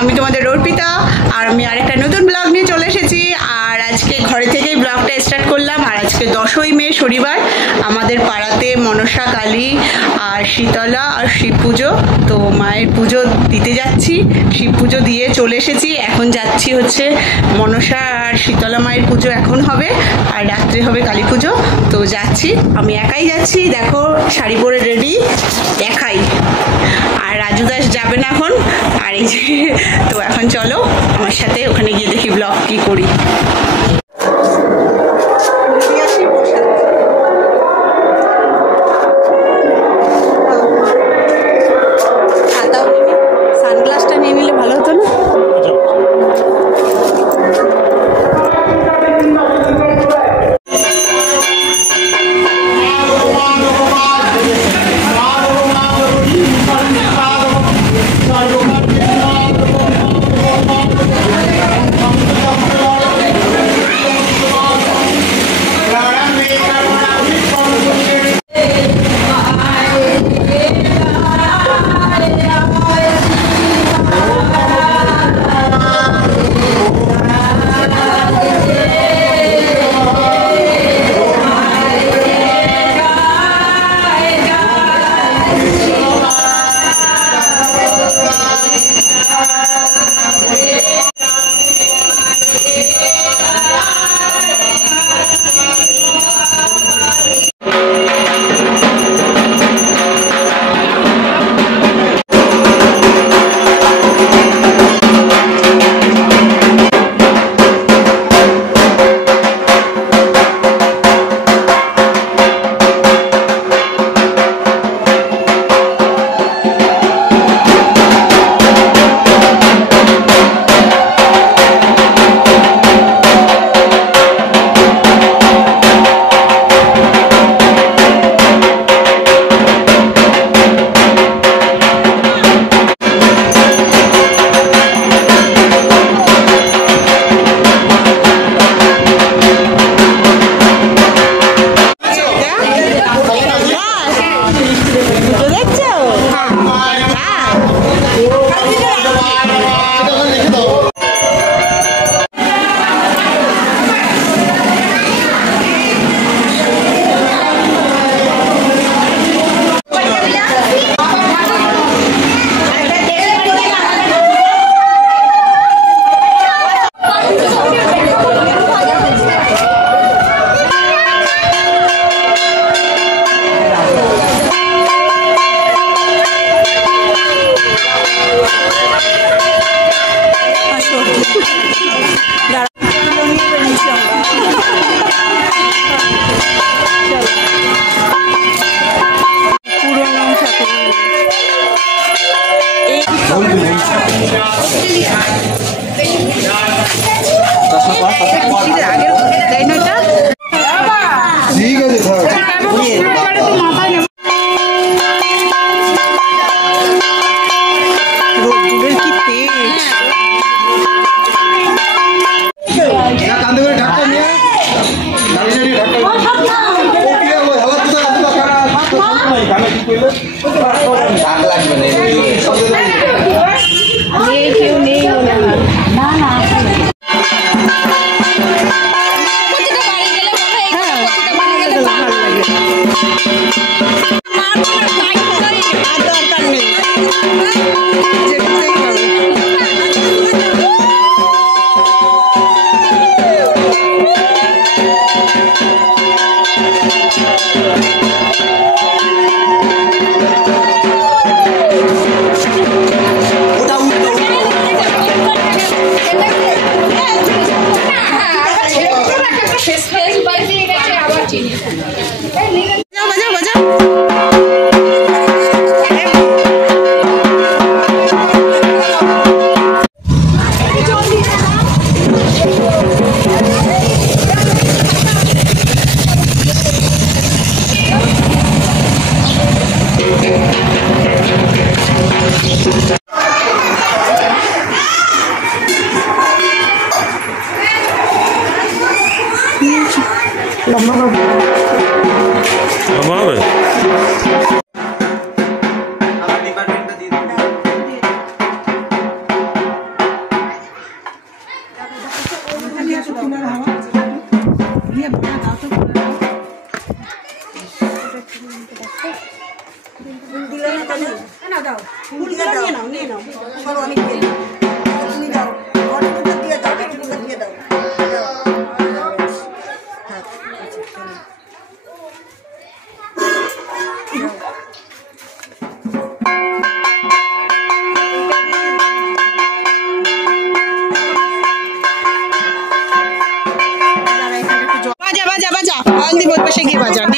আমি তোমাদের অর্পিতা আর আমি আরেকটা নতুন ব্লগ নিয়ে চলে এসেছি। আর আজকে ঘরে থেকেই ব্লগটা স্টার্ট করলাম। আর আজকে 10ই মে শনিবার, আমাদের পাড়াতে মনসা কালী আর শীতলা আর শিব পুজো। তো মায়ের পুজো দিতে যাচ্ছি, শিব পুজো দিয়ে চলে এসেছি। এখন যাচ্ছি হচ্ছে মনসা আর শীতলা মায়ের পুজো এখন হবে, আর রাত্রে হবে কালী পুজো। তো যাচ্ছি, আমি একাই যাচ্ছি। দেখো শাড়ি পরে রেডি, একাই। আর রাজু দাস যাবে না এখন। আর এই যে, তো এখন চলো আমার সাথে ওখানে গিয়ে দেখি ব্লগ কি করি। সানগ্লাসটা নিয়ে নিলে ভালো হতো না?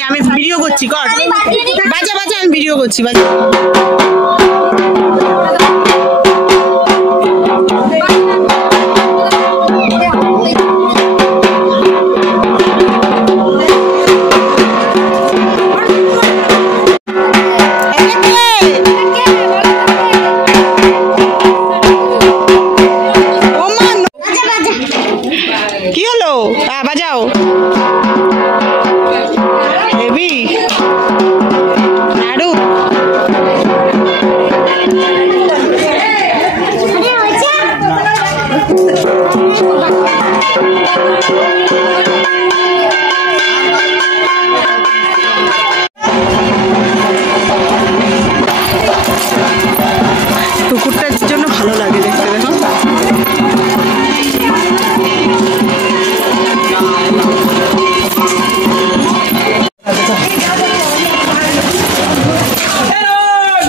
আমি ভিডিও করছি কর বাজা বাজা আমি ভিডিও করছি বাজা কি হলো বাজাও পুকুরটার জন্য ভালো লাগে দেখতে দেখো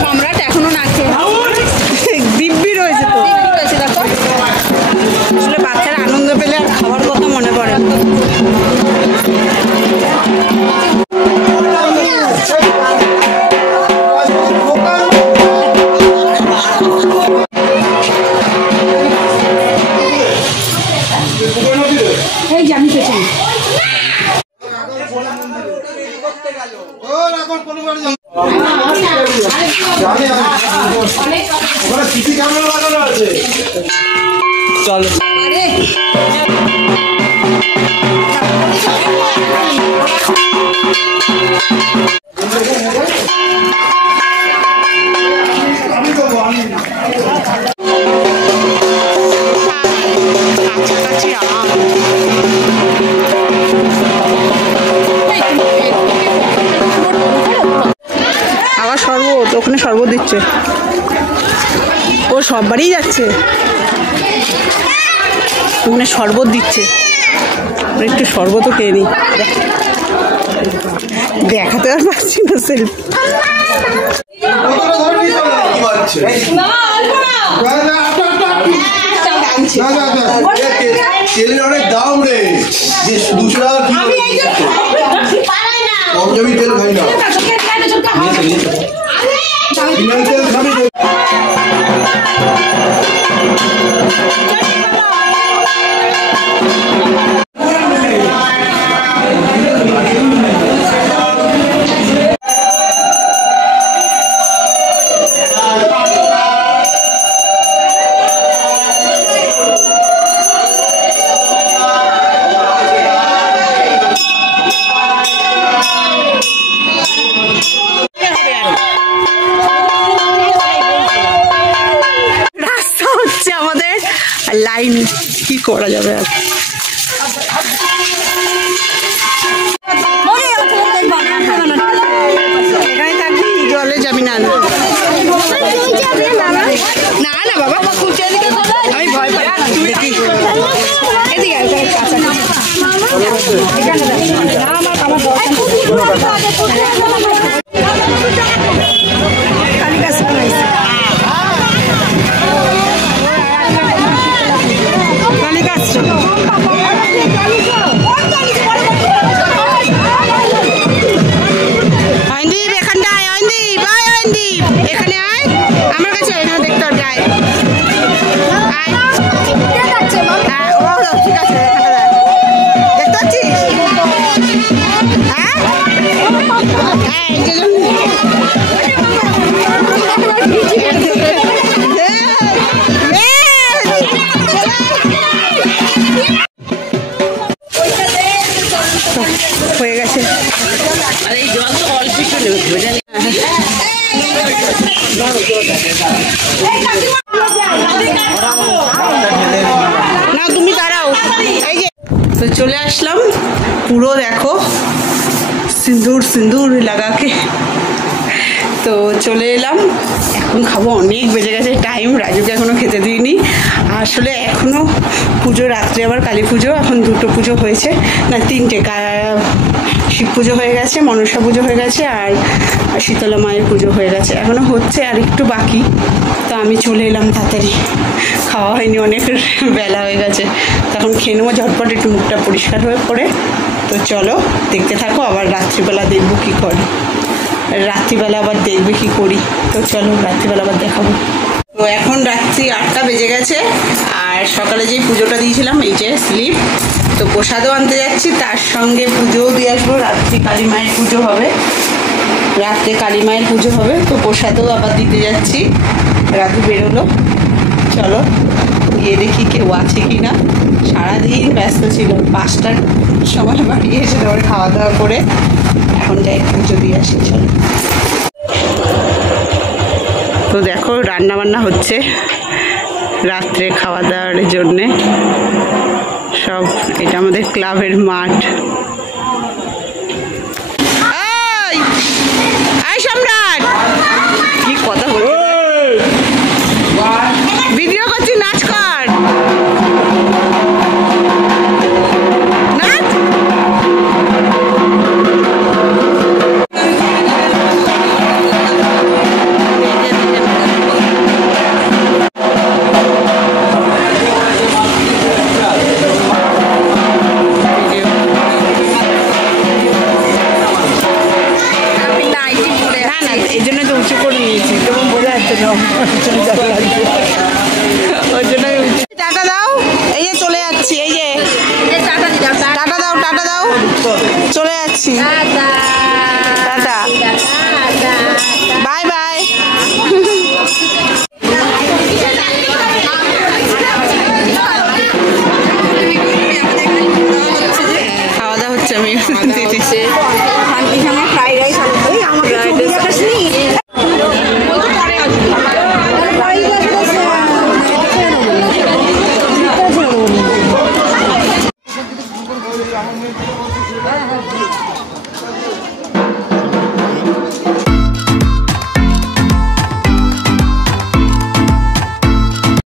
সম্রাট এখনো না খেয়ে দিব্যি রয়েছে তো দেখো আসলে বাচ্চারা আনন্দ পেলে আর খাওয়ার কথা মনে পড়ে চল আবার শরবত ওখানে শরবত দিচ্ছে ও সববারই যাচ্ছে ওখানে শরবত দিচ্ছে একটু শরবতও খেয়ে নি দেখাতে আর পারছি না সেলফ অনেক দাম রে 200 টাকা কম দামি তেল খাই না তেল খাবি লাইন কি করা যাবে আর এখানে থাকবি জলে যাবি না না না বাবা আমি ভয় পাই এদিকে হয়ে গেছে না তুমি দাঁড়াও এই যে তো চলে আসলাম পুরো দেখো সিঁদুর সিঁদুর লাগাকে তো তো চলে এলাম, এখন খাবো, অনেক বেজে গেছে টাইম, রাজুকে এখনও খেতে দিইনি। আসলে এখনও পুজো, রাত্রে আবার কালী পুজো, এখন দুটো পুজো হয়েছে, না তিনটে, শিব পুজো হয়ে গেছে, মনসা পুজো হয়ে গেছে, আর শীতলা মায়ের পুজো হয়ে গেছে, এখনও হচ্ছে, আর একটু বাকি। তো আমি চলে এলাম তাড়াতাড়ি, খাওয়া হয়নি, অনেক বেলা হয়ে গেছে, তখন খেয়ে নেবো ঝটপট, একটু মুখটা পরিষ্কার হয়ে পড়ে। তো চলো দেখতে থাকো, আবার রাত্রিবেলা দেখবো কী করে, রাত্রিবেলা আবার দেখবে কি করি। তো চলো রাত্রিবেলা আবার দেখাবো। তো এখন রাত্রি 8টা বেজে গেছে, আর সকালে যেই পুজোটা দিয়েছিলাম, এই যে স্লিপ, তো প্রসাদও আনতে যাচ্ছি, তার সঙ্গে পুজোও দিয়ে আসবো। রাত্রি কালী মায়ের পুজো হবে, রাত্রে কালী মায়ের পুজো হবে, তো প্রসাদও আবার দিতে যাচ্ছি। রাজু বেরোলো, চলো গিয়ে দেখি কেউ আছে কি না। সারাদিন ব্যস্ত ছিল, 5টার সময় বাড়ি এসে তারপরে খাওয়া দাওয়া করে এখন যাই পুজো দিয়ে আসি। চলো। তো দেখো রান্না বান্না হচ্ছে রাত্রে খাওয়া দাওয়ার জন্যে সব। এটা আমাদের ক্লাবের মাঠ। সম্রাট কি কথা বলছে, ভিডিও করছি, নাচ কর, নাচ। এই জন্য তো উঁচু করে নিয়েছি, তবু বোঝা যাচ্ছে না ওর জন্য। টাটা দাও, এই যে চলে যাচ্ছি, এই যে টাটা দাও, টাটা দাও, চলে যাচ্ছি, টাটা, বাই বাই। খাওয়া দাওয়া হচ্ছে, আমি